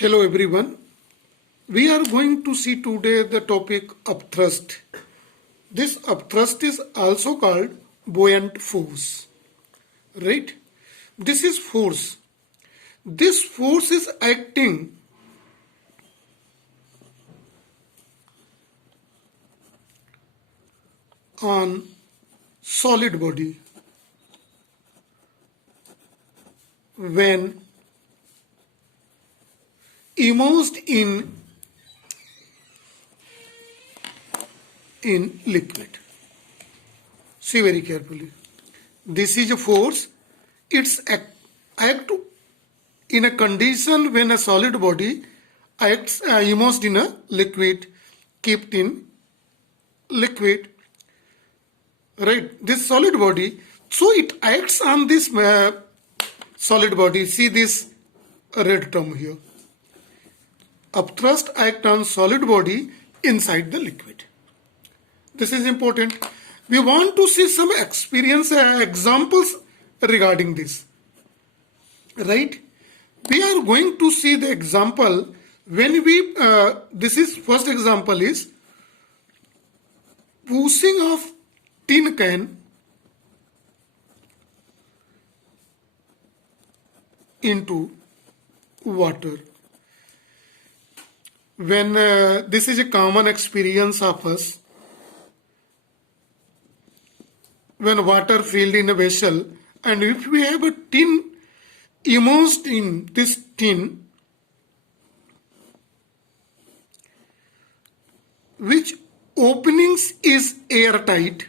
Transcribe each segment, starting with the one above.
Hello everyone. We are going to see today the topic upthrust. This upthrust is also called buoyant force. Right? This is force. This force is acting on solid body when immersed in liquid. See very carefully. This is a force. It's act in a condition when a solid body acts immersed in a liquid, kept in liquid. Right? This solid body. So it acts on this solid body. See this red term here. Upthrust act on solid body inside the liquid. This is important. We want to see some experience examples regarding this. Right? We are going to see the example when we, this is first example is pushing of tin can into water. When this is a common experience of us, when water filled in a vessel, and if we have a tin immersed in this tin, which openings is airtight,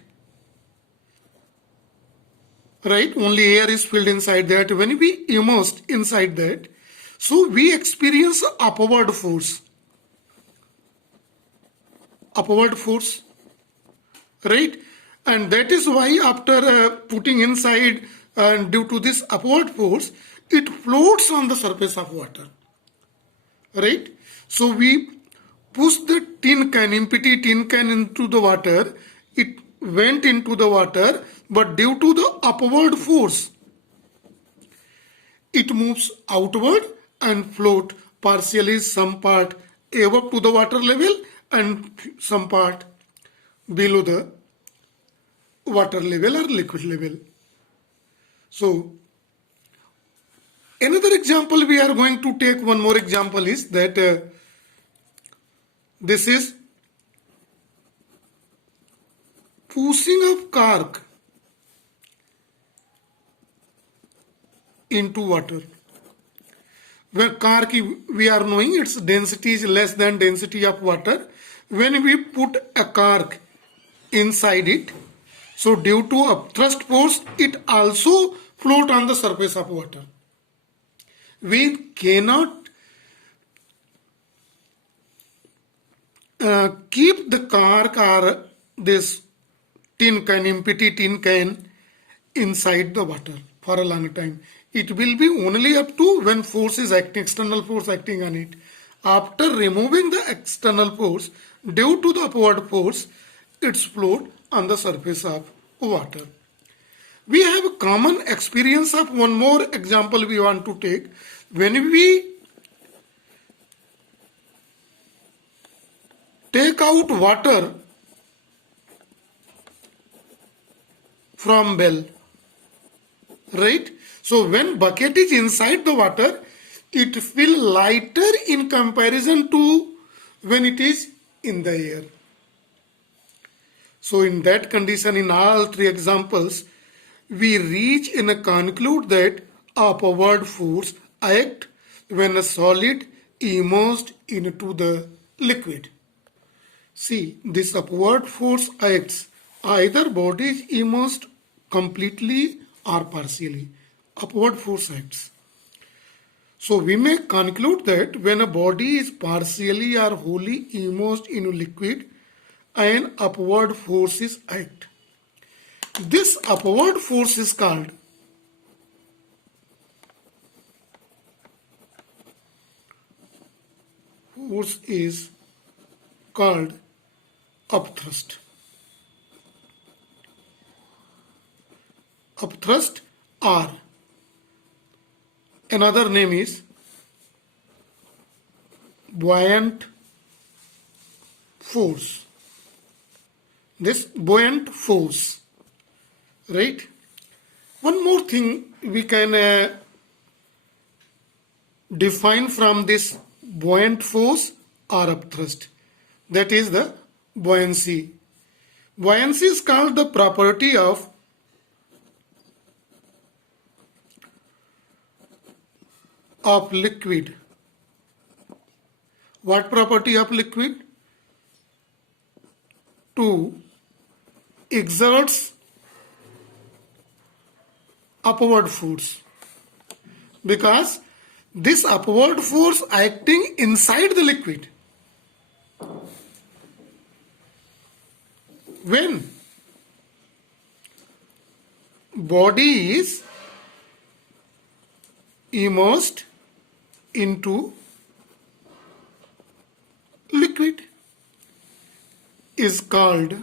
right? Only air is filled inside that. When we immersed inside that, so we experience upward force. Upward force, right? And that is why after putting inside due to this upward force, it floats on the surface of water, right? So we push the tin can, empty tin can into the water. It went into the water, but due to the upward force, it moves outward and float partially, some part above to the water level and some part below the water level or liquid level. So another example we are going to take, one more example is that this is pushing of cork into water. Where cork, we are knowing its density is less than density of water. When we put a cork inside it, so due to upthrust force, it also float on the surface of water. We cannot keep the cork or this tin can, empty tin can inside the water for a long time. It will be only up to when force is acting, external force acting on it. After removing the external force, due to the upward force, it's float on the surface of water. We have a common experience of one more example we want to take. When we take out water from well, right? So when bucket is inside the water, it feels lighter in comparison to when it is in the air. So in that condition, in all three examples, we reach in a conclude that upward force act when a solid immersed into the liquid. See, this upward force acts either body is immersed completely or partially. Upward force acts. So we may conclude that when a body is partially or wholly immersed in a liquid, an upward force is act. This upward force is called upthrust. Upthrust, or another name is buoyant force. This buoyant force, right? One more thing we can define from this buoyant force or upthrust. That is the buoyancy. Buoyancy is called the property of liquid. What property of liquid? To exerts upward force, because this upward force acting inside the liquid. When body is immersed into liquid is called,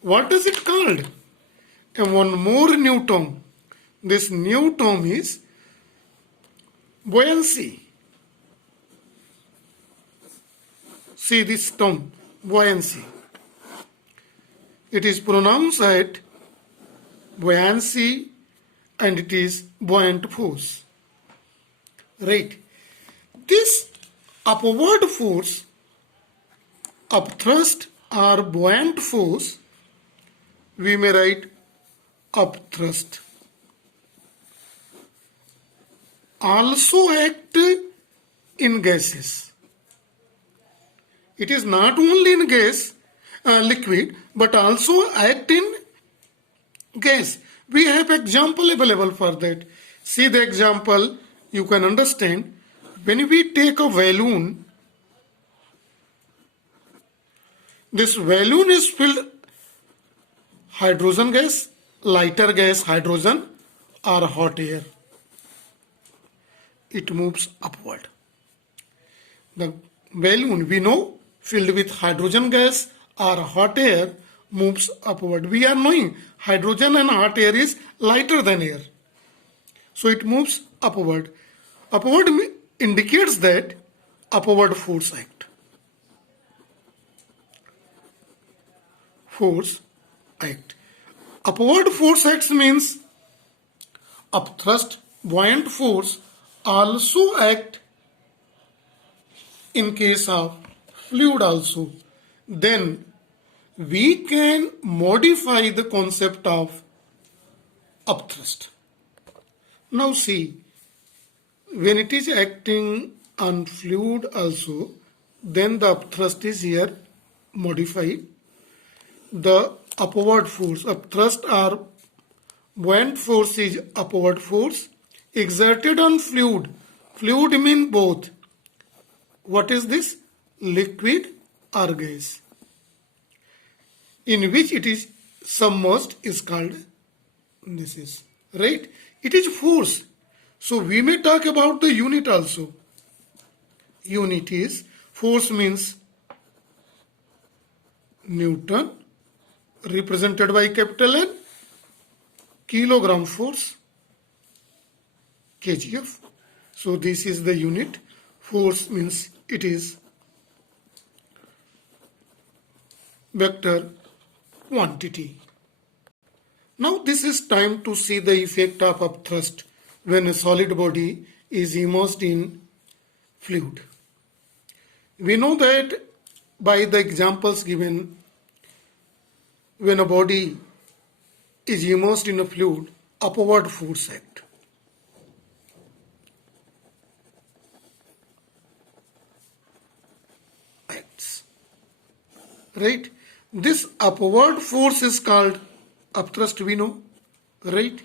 what is it called? And one more new term. This new term is buoyancy. See this term, buoyancy. It is pronounced at buoyancy and it is buoyant force. Right. This upward force, upthrust or buoyant force, we may write upthrust. Also act in gases. It is not only in gas, liquid, but also act in gas. We have example available for that. See the example, you can understand. When we take a balloon, this balloon is filled hydrogen gas, lighter gas, hydrogen, or hot air. It moves upward. The balloon, we know, filled with hydrogen gas or hot air moves upward. We are knowing hydrogen and hot air is lighter than air. So it moves upward. Upward indicates that upward force act. Force act. Upward force acts means upthrust, buoyant force also act in case of fluid also. Then we can modify the concept of upthrust. Now see, when it is acting on fluid also, then the upthrust is here modified. The upward force, upthrust or buoyant force is upward force exerted on fluid. Fluid means both. What is this? Liquid or gas. In which it is submerged is called, this is, right? It is force. So we may talk about the unit also. Unit is, force means Newton, represented by capital N, kilogram force, kgf. So this is the unit. Force means it is vector quantity. Now this is time to see the effect of upthrust when a solid body is immersed in fluid. We know that by the examples given, when a body is immersed in a fluid, upward force act. Acts. Right? This upward force is called upthrust, we know. Right?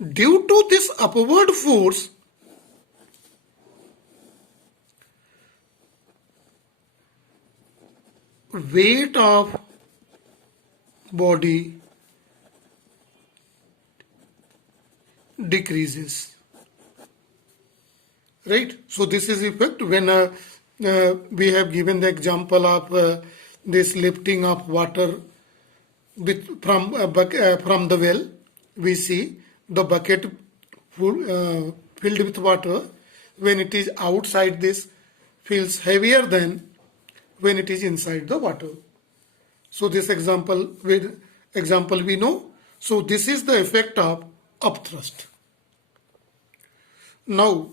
Due to this upward force, weight of body decreases. Right? So this is effect when we have given the example of this lifting of water from the well. We see the bucket filled with water. When it is outside this feels heavier than when it is inside the water. So this example we know. So this is the effect of upthrust. Now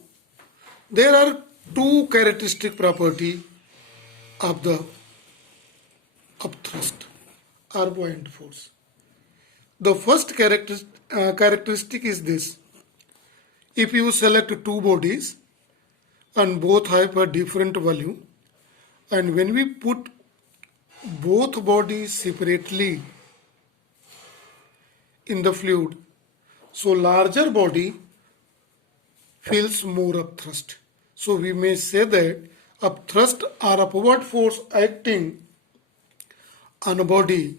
there are two characteristic property of the upthrust or buoyant force. The first characteristic is this. If you select two bodies and both have a different volume, and when we put both bodies separately in the fluid, so larger body feels more upthrust. So we may say that upthrust or upward force acting on a body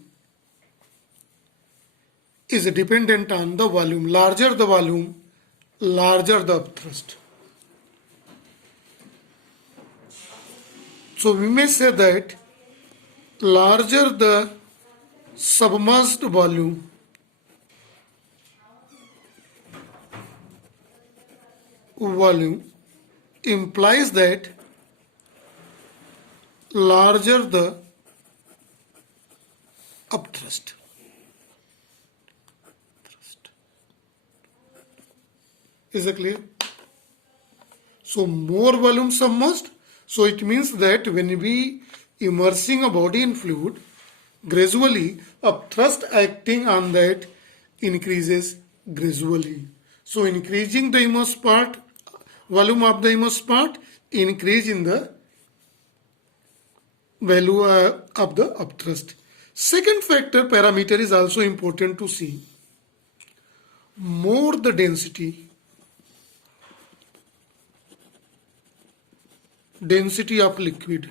is dependent on the volume. Larger the volume, larger the upthrust. So we may say that larger the submerged volume, implies that larger the upthrust. Is it clear? So more volume submerged. So it means that when we immersing a body in fluid, gradually upthrust acting on that increases gradually. So increasing the immersed part, volume of the immersed part, increase in the value of the upthrust. Second factor parameter is also important to see. More the density of liquid.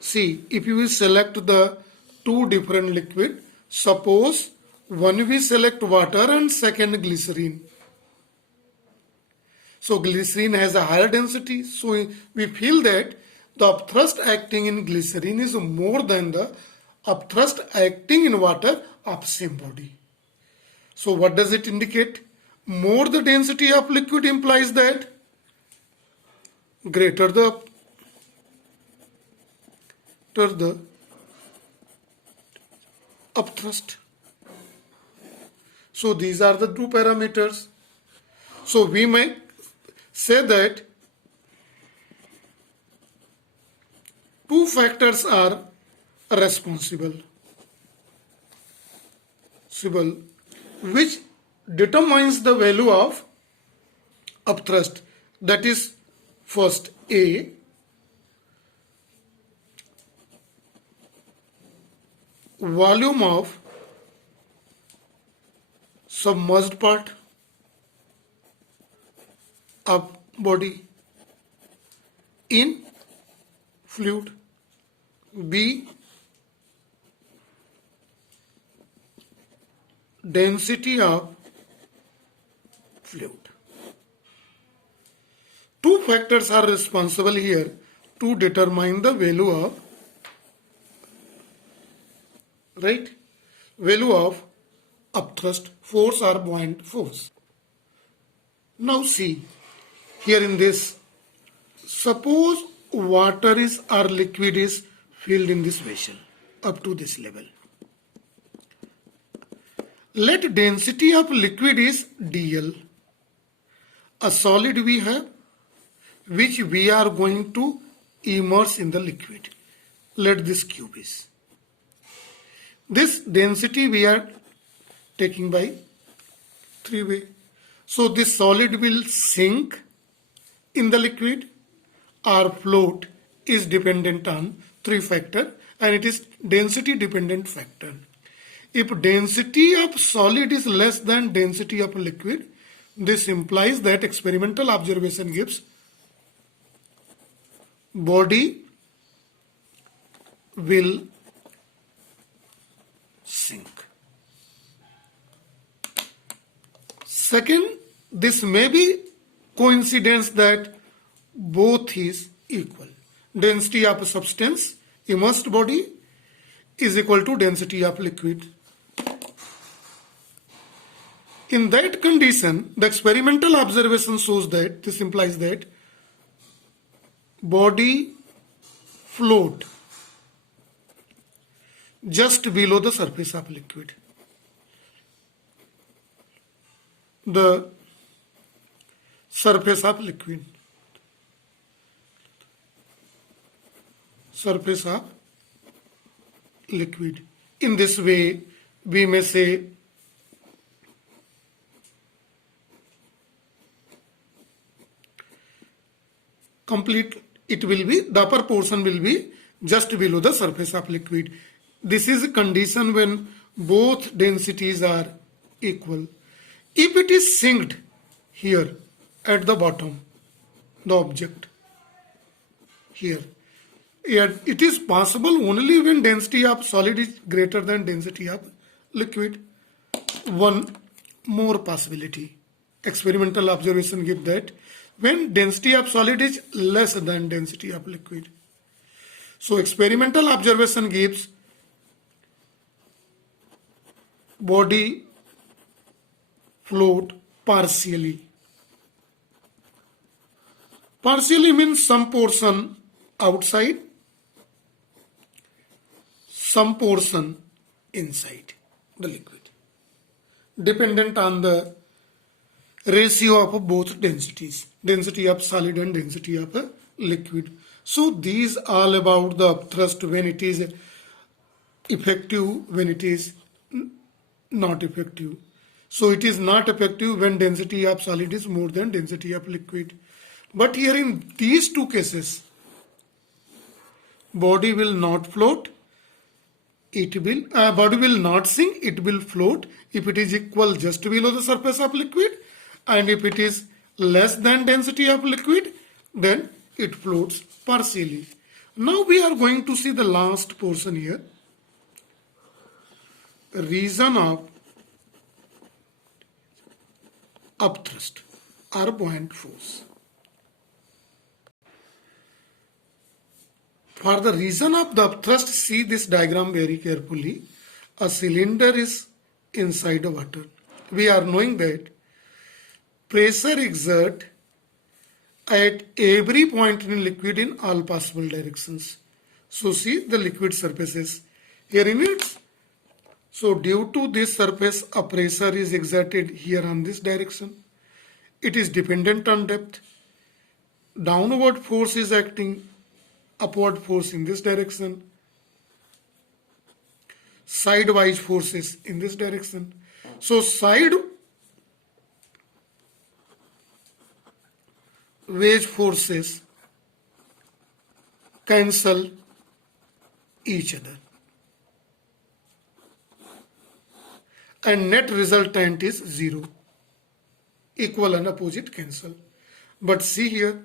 See, if you will select the two different liquid, suppose one we select water and second glycerine. So glycerine has a higher density, so we feel that the upthrust acting in glycerine is more than the upthrust acting in water of same body. So what does it indicate? More the density of liquid implies that greater the upthrust. So these are the two parameters. So we might say that two factors are responsible, which determines the value of upthrust. That is, first A, volume of submerged part of body in fluid. B, density of fluid. Two factors are responsible here to determine the value of upthrust force or buoyant force. Now see, here in this, suppose water is or liquid is filled in this vessel up to this level. Let density of liquid is dl. A solid we have which we are going to immerse in the liquid. Let this cube is. This density we are taking by 3-way. So this solid will sink in the liquid or float is dependent on 3 factor, and it is density dependent factor. If density of solid is less than density of liquid, this implies that experimental observation gives body will sink. Second, this may be coincidence that both is equal. Density of a substance, immersed body, is equal to density of liquid. In that condition, the experimental observation shows that this implies that body float just below the surface of liquid. The surface of liquid. Surface of liquid. In this way, we may say complete, it will be, the upper portion will be just below the surface of liquid. This is a condition when both densities are equal. If it is sinked here at the bottom, the object here, it is possible only when density of solid is greater than density of liquid. One more possibility. Experimental observation gives that when density of solid is less than density of liquid. So experimental observation gives body float partially. Partially means some portion outside, some portion inside the liquid, dependent on the ratio of both densities, density of solid and density of a liquid. So these all about the upthrust, when it is effective, when it is not effective. So it is not effective when density of solid is more than density of liquid. But here in these two cases, body will not float, body will not sink, it will float if it is equal just below the surface of liquid, and if it is less than density of liquid, then it floats partially. Now we are going to see the last portion here, reason of upthrust or buoyant force. For the reason of the upthrust, see this diagram very carefully. A cylinder is inside the water. We are knowing that pressure exert at every point in liquid in all possible directions. So see the liquid surfaces here in it. So due to this surface, a pressure is exerted here on this direction. It is dependent on depth. Downward force is acting, upward force in this direction, sidewise forces in this direction. So sidewise forces cancel each other, and net resultant is 0. Equal and opposite cancel. But see here,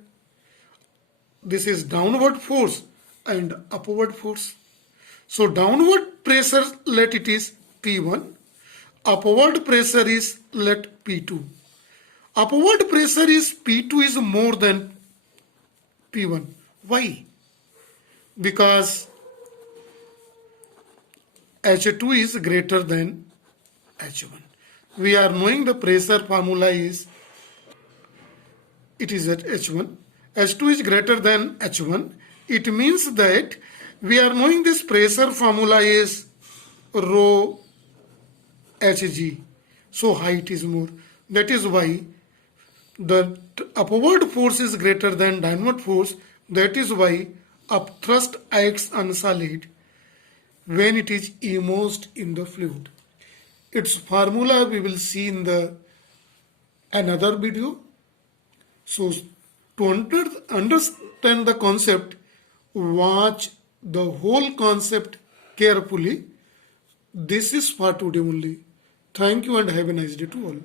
this is downward force and upward force. So downward pressure, let it is P1. Upward pressure is let P2. Upward pressure is P2 is more than P1. Why? Because H2 is greater than H1. We are knowing the pressure formula is, it is at H1. H2 is greater than H1. It means that we are knowing this pressure formula is rho Hg. So height is more. That is why the upward force is greater than downward force. That is why upthrust acts on solid when it is immersed in the fluid. Its formula we will see in the another video. So to understand the concept, watch the whole concept carefully. This is for today only. Thank you and have a nice day to all.